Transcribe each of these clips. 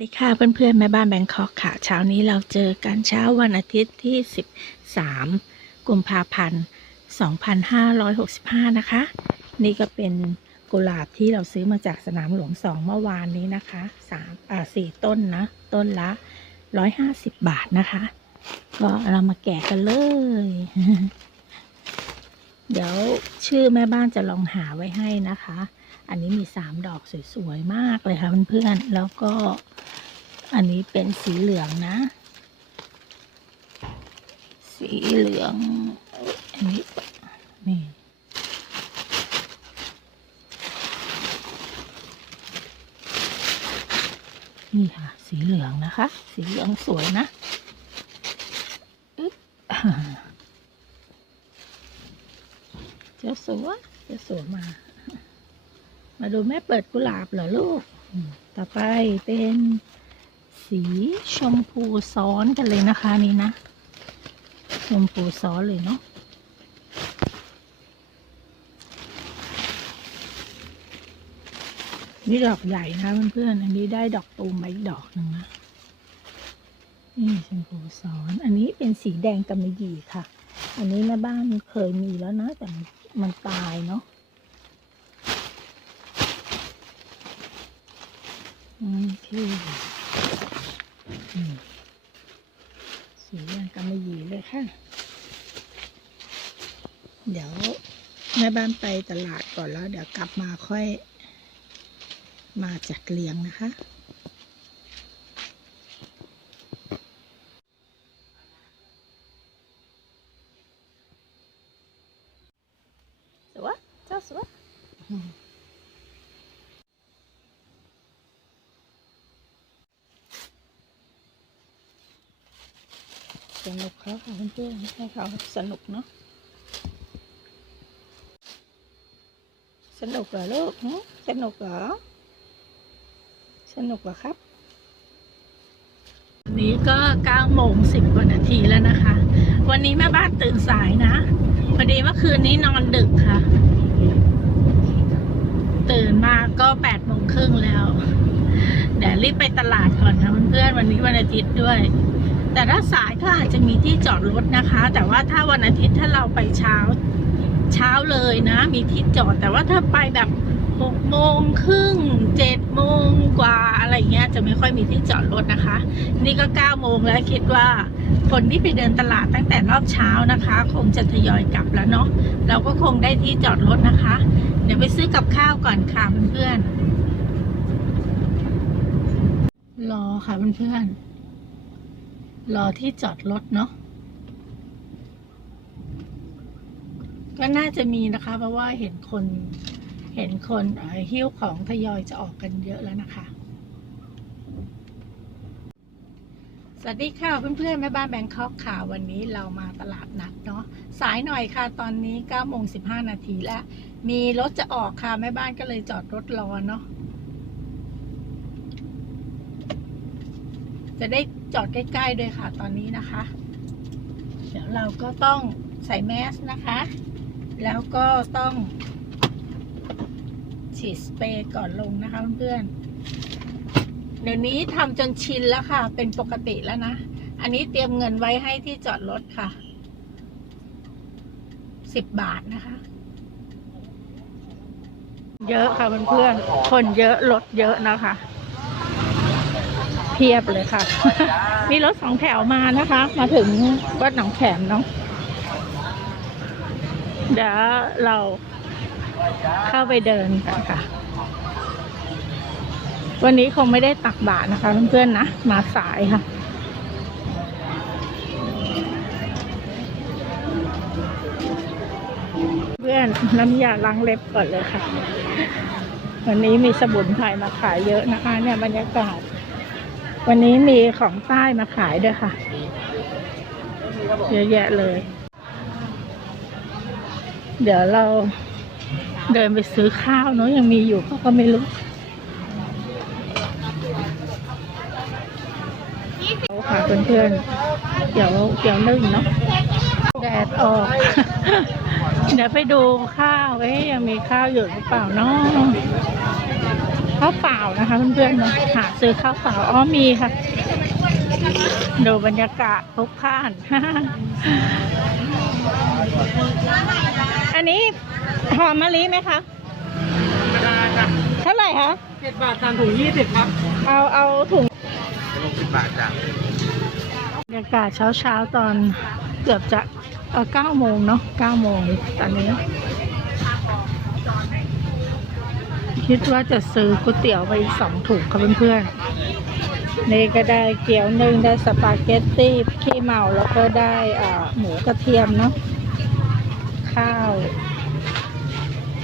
สวัสดีค่ะเพื่อนๆแม่บ้านแบงคอกค่ะเช้านี้เราเจอกันเช้าวันอาทิตย์ที่ 13 กุมภาพันธ์ 2565 นะคะ นี่ก็เป็นกุหลาบที่เราซื้อมาจากสนามหลวงสองเมื่อวานนี้นะคะสามอ่าสี่ต้นนะ ต้นละ 150 บาทนะคะ ก็เรามาแกะกันเลย เดี๋ยวชื่อแม่บ้านจะลองหาไว้ให้นะคะ อันนี้มีสามดอกสวยๆมากเลยค่ะเพื่อนๆแล้วก็ อันนี้เป็นสีเหลืองนะ สีเหลือง อันนี้ นี่นี่ค่ะ สีเหลืองนะคะ สีเหลืองสวยนะอึ๊บเจ้าสัวเจ้าสัวมา มาดูแม่เปิดกุหลาบเหรอลูก ต่อไปเป็น สีชมพูซ้อนกันเลยนะคะนี่นะ ชมพูซ้อนเลยเนาะนี่ดอกใหญ่นะเพื่อนๆ อันนี้ได้ดอกตูมมาอีกดอกหนึ่งนะ นี่ชมพูซ้อน อันนี้เป็นสีแดงกำมะหยี่ค่ะ อันนี้แม่บ้านเคยมีแล้วนะ แต่มันตายเนาะโอเค สียังกำมะหยี่เลยค่ะ เดี๋ยวแม่บ้านไปตลาดก่อนแล้ว เดี๋ยวกลับมาค่อย มาจัดเรียงนะคะ สวยเจ้าสวย ส นุกเขาค่ะเพื่อนๆให้เขาสนุกเนาะสนุกเหรอลูกสนุกเหรอสนุกเหรอครับวันนี้ก็9โมง10กว่านาทีแล้วนะคะ วันนี้แม่บ้านตื่นสายนะพอดีเมื่อคืนนี้นอนดึกค่ะ ตื่นมาก็8โมงครึ่งแล้ว เดี๋ยวรีบไปตลาดก่อนค่ะเพื่อนๆวันนี้วันอาทิตย์ด้วย แต่ถ้าสายก็อาจจะมีที่จอดรถนะคะ แต่ว่าถ้าวันอาทิตย์ถ้าเราไปเช้าเช้าเลยนะ มีที่จอด แต่ว่าถ้าไปแบบหกโมงครึ่งเจ็ดโมงกว่าอะไรเงี้ยจะไม่ค่อยมีที่จอดรถนะคะ นี่ก็เก้าโมงแล้วคิดว่าคนที่ไปเดินตลาดตั้งแต่รอบเช้านะคะ คงจะทยอยกลับแล้วเนาะเราก็คงได้ที่จอดรถนะคะ เดี๋ยวไปซื้อกับข้าวก่อนค่ะเพื่อนๆรอค่ะเพื่อนๆ รอที่จอดรถเนาะก็น่าจะมีนะคะ เพราะว่าเห็นคนเห็นคนหิ้วของทยอยจะออกกันเยอะแล้วนะคะ สวัสดีค่ะเพื่อนๆแม่บ้านแบงคอกค่ะวันนี้เรามาตลาดนัดเนาะสายหน่อยค่ะตอนนี้9โมง15 นาทีแล้ว มีรถจะออกค่ะแม่บ้านก็เลยจอดรถรอเนาะจะได้ จอดใกล้ๆด้วยค่ะตอนนี้นะคะ เดี๋ยวเราก็ต้องใส่แมสนะคะ แล้วก็ต้อง ฉีดสเปรย์ก่อนลงนะคะเพื่อนๆเดี๋ยวนี้ทำจนชินแล้วค่ะ เป็นปกติแล้วนะ อันนี้เตรียมเงินไว้ให้ที่จอดรถค่ะสิบบาทนะคะ เยอะค่ะเพื่อนๆคนเยอะรถเยอะนะคะ พียบเลยค่ะ มีรถสองแถวมานะคะ มาถึงวัดหนองแขมเนาะเดี๋ยวเราเข้าไปเดินกันค่ะ วันนี้คงไม่ได้ตักบาตรนะคะเพื่อนๆนะ มาสายค่ะเพื่อนน้ำยาล้างเล็บก่อนเลยค่ะ วันนี้มีสมุนไพรมาขายเยอะนะคะ เนี่ยบรรยากาศ วันนี้มีของใต้มาขายด้วยค่ะ เยอะแยะเลย เดี๋ยวเราเดินไปซื้อข้าวเนาะยังมีอยู่ก็ไม่รู้เอาค่ะเพื่อนๆเดี๋ยวเดี๋ยวนึ่งเนาะแดดออก เดี๋ยวไปดูข้าวเอ้ยยังมีข้าวอยู่หรือเปล่าเนาะข้าวเปล่านะคะเพื่อนๆเนาะหาซื้อข้าวเปล่าอ๋อมีค่ะ ดูบรรยากาศพลุกพล่านอันนี้หอมมะลิไหมคะธรรมดาจ้ะเท่าไหร่คะเจ็ดบาทสามถุงยี่สิบครับ เอาเอาถุงลงสิบบาทจ้ะบรรยากาศเช้าเช้าๆตอนเกือบจะ เออเก้าโมงเนาะเก้าโมงตอนนี้ คิดว่าจะซื้อก๋วยเตี๋ยวไปอีกสองถุงค่ะเพื่อนๆนี่ก็ได้เกี๊ยวนึ่งได้สปาเกตตี้ขี้เมาแล้วก็ได้อ่าหมูกระเทียมเนาะข้าว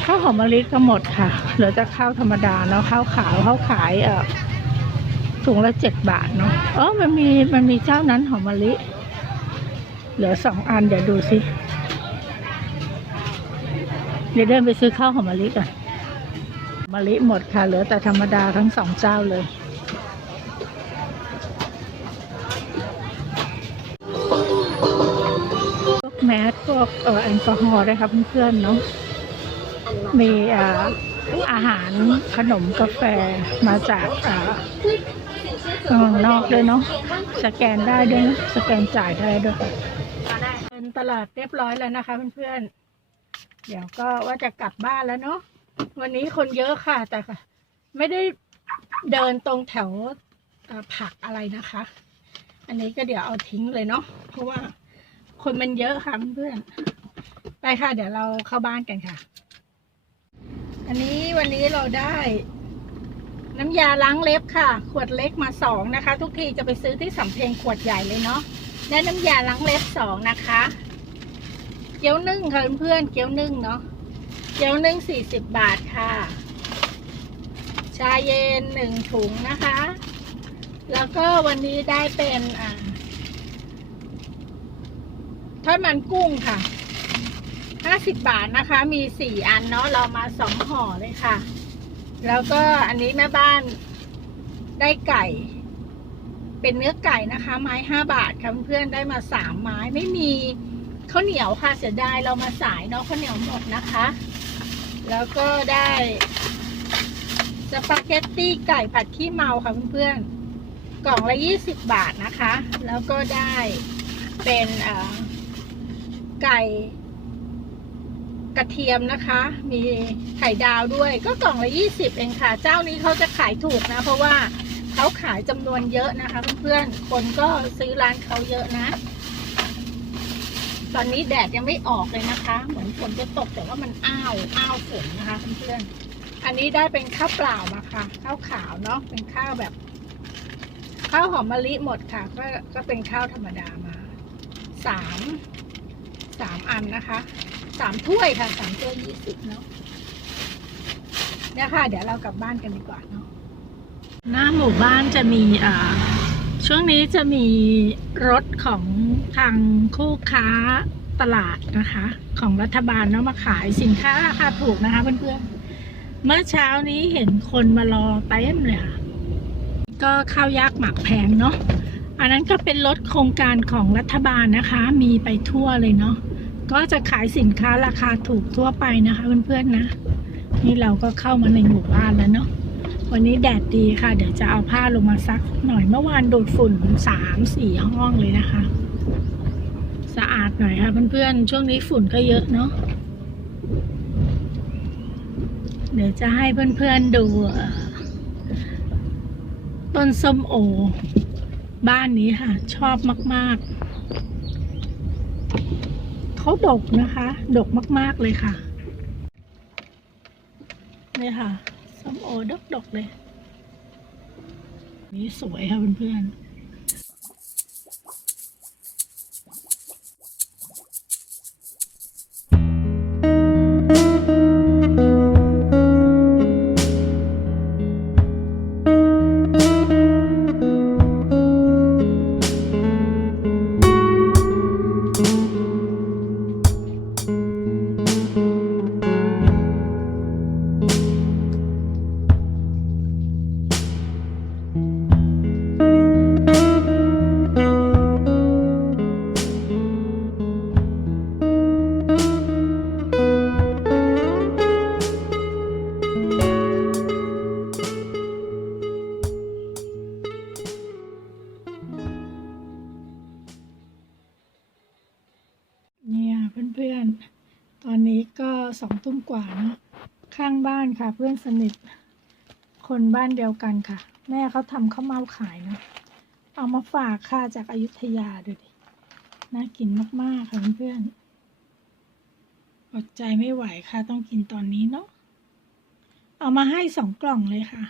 ข้าวหอมมะลิก็หมดค่ะ เหลือแต่ข้าวธรรมดาเนาะข้าวขาวข้าวขายเอ่อถุงละเจ็ดบาทเนาะเออมันมีมันมีเจ้านั้นหอมมะลิ เหลือสองอันเดี๋ยวดูสิ เดี๋ยวเดินไปซื้อข้าวหอมมะลิก่อนมะลิหมดค่ะ เหลือแต่ธรรมดาทั้งสองเจ้าเลย พวกแมสพวกเอ่อแอลกอฮอล์ด้ครับเพื่อนๆเนาะ มีอ่าอาหารขนมกาแฟมาจากอ่าเมืองนอกด้วยเนาะ สแกนได้ด้วยนะสแกนจ่ายได้ด้วย เป็นตลาดเรียบร้อยแล้วนะคะเพื่อนๆ เดี๋ยวก็ว่าจะกลับบ้านแล้วเนาะ วันนี้คนเยอะค่ะ แต่ค่ะไม่ได้เดินตรงแถวผักอะไรนะคะ อันนี้ก็เดี๋ยวเอาทิ้งเลยเนาะ เพราะว่าคนมันเยอะค่ะเพื่อนๆ ไปค่ะ เดี๋ยวเราเข้าบ้านกันค่ะ อันนี้วันนี้เราได้น้ำยาล้างเล็บค่ะ ขวดเล็กมาสองนะคะ ทุกทีจะไปซื้อที่สำเพ็งขวดใหญ่เลยเนาะ ได้น้ำยาล้างเล็บสองนะคะ เกี๊ยวนึ่งค่ะเพื่อนเกี๊ยวนึ่งเนาะ เกี๊ยวนึ่งสี่สิบบาทค่ะ ชาเย็นหนึ่งถุงนะคะ แล้วก็วันนี้ได้เป็นอ่าทอดมันกุ้งค่ะห้าสิบบาทนะคะ มีสี่อันเนาะ เรามาสองห่อเลยค่ะ แล้วก็อันนี้แม่บ้านได้ไก่ เป็นเนื้อไก่นะคะ ไม้ห้าบาทค่ะเพื่อนๆได้มาสามไม้ไม่มีข้าวเหนียวค่ะเสียดายเรามาสายเนาะข้าวเหนียวหมดนะคะ แล้วก็ได้สปาเกตตี้ไก่ผัดขี้เมาค่ะเพื่อนๆกล่องละยี่สิบบาทนะคะ แล้วก็ได้เป็นไก่กระเทียมนะคะ มีไข่ดาวด้วย ก็กล่องละยี่สิบเองค่ะ เจ้านี้เขาจะขายถูกนะ เพราะว่า เขาขายจำนวนเยอะนะคะ เพื่อนๆ คนก็ซื้อร้านเขาเยอะนะ ตอนนี้แดดยังไม่ออกเลยนะคะ เหมือนฝนจะตกแต่ว่ามันอ้าวอ้าวฝนนะคะเพื่อนๆ อันนี้ได้เป็นข้าวเปล่ามาค่ะ ข้าวขาวเนาะ เป็นข้าวแบบ ข้าวหอมมะลิหมดค่ะ ก็ก็เป็นข้าวธรรมดามา สาม สามอันนะคะ สามถ้วยค่ะ สามถ้วยยี่สิบเนาะเนี่ยค่ะเดี๋ยวเรากลับบ้านกันดีกว่าเนาะ หน้าหมู่บ้านจะมีอ่าช่วงนี้จะมีรถของทางคู่ค้าตลาดนะคะ ของรัฐบาลเนาะมาขายสินค้าราคาถูกนะคะเพื่อนๆ เมื่อเช้านี้เห็นคนมารอเต็มเลยค่ะก็ข้าวยากหมักแพงเนาะอันนั้นก็เป็นรถโครงการของรัฐบาลนะคะ มีไปทั่วเลยเนาะก็จะขายสินค้าราคาถูกทั่วไปนะคะเพื่อนๆนะ นี่เราก็เข้ามาในหมู่บ้านแล้วเนาะ วันนี้แดดดีค่ะ เดี๋ยวจะเอาผ้าลงมาซักหน่อยเมื่อวานดูดฝุ่นสามสี่ห้องเลยนะคะ สะอาดหน่อยค่ะเพื่อนๆ ช่วงนี้ฝุ่นก็เยอะเนาะเดี๋ยวจะให้เพื่อนๆดูต้นส้มโอ บ้านนี้ค่ะ ชอบมากๆ เขาดกนะคะ ดกมากๆเลยค่ะ นี่ค่ะ ส้มโอดกดกเลย นี่สวยค่ะเพื่อนๆ ว่านะข้างบ้านค่ะ เพื่อนสนิท คนบ้านเดียวกันค่ะ แม่เขาทำข้าวเม่าขายนะเอามาฝากค่ะจากอายุทยาดูดิน่ากินมากๆค่ะเพื่อนๆอดใจไม่ไหวค่ะ ต้องกินตอนนี้เนาะเอามาให้สองกล่องเลยค่ะ